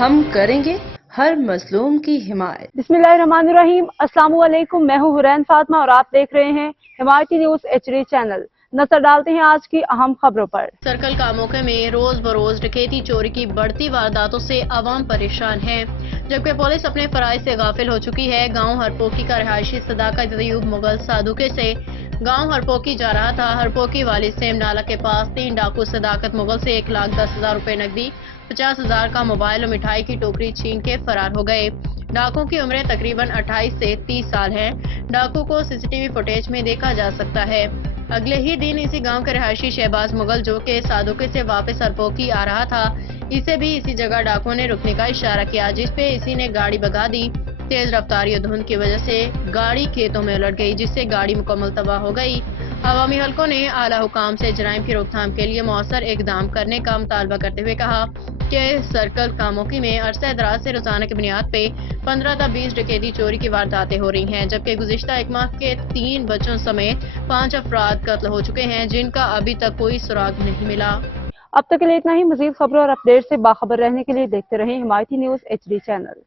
ہم کریں گے ہر مظلوم کی حمایت۔ بسم اللہ الرحمن الرحیم۔ السلام علیکم، میں ہوں حرین فاطمہ اور آپ دیکھ رہے ہیں حمایتی نیوز HD چینل۔ نظر ڈالتے ہیں آج کی اہم خبروں پر۔ سرکل کا موقع میں روز بروز ڈکیتی چوری کی بڑھتی وارداتوں سے عوام پریشان ہے، جبکہ پولیس اپنے فرائض سے غافل ہو چکی ہے۔ گاؤں ہرپوکی کا رہائشی صداقت ایوب مغل صادقے سے گاؤں ہرپوکی جا رہا تھا۔ ہرپوکی والی سیم نالہ کے پاس 3 ڈاکو صداقت مغل سے 1,10,000 روپے نقدی، 50,000 کا موبائل اور مٹھائی کی ٹوکری چھین کے فرار ہو گئے۔ ڈاکو کی عمریں تقریباً 28 سے 30 سال ہیں۔ ڈاکو کو CCTV فوٹیج میں دیکھا جا سکتا ہے۔ اگلے ہی دن اسی گاؤں کے رہائشی شہباز مغل جو کہ صادقے سے واپس ہرپوکی آ رہا تھا، اسے بھی اسی جگہ ڈاکو نے رکنے کا اشارہ کیا، جس پہ اسی نے گاڑی بھگا دی۔ تیز رفتاری اور دھند کی وجہ سے گاڑی کھیتوں میں الٹ گئی، جس سے گاڑی مکمل تباہ ہو گئی۔ عوامی حلقوں نے اعلیٰ حکام سے جرائم کی روک تھام کے لیے مؤثر اقدام کرنے کا مطالبہ کرتے ہوئے کہا کہ سرکل کاموکی میں عرصہ دراز سے روزانہ کی بنیاد پہ 15 تا 20 ڈکیتی چوری کی وارداتیں ہو رہی ہیں، جبکہ گزشتہ ایک ماہ کے 3 بچوں سمیت 5 افراد قتل ہو چکے ہیں، جن کا ابھی تک کوئی سراغ نہیں ملا۔ اب تک کے لیے اتنا ہی۔ مزید خبروں اور اپڈیٹ سے باخبر رہنے کے لیے دیکھتے رہیں حمایتی نیوز HD چینل۔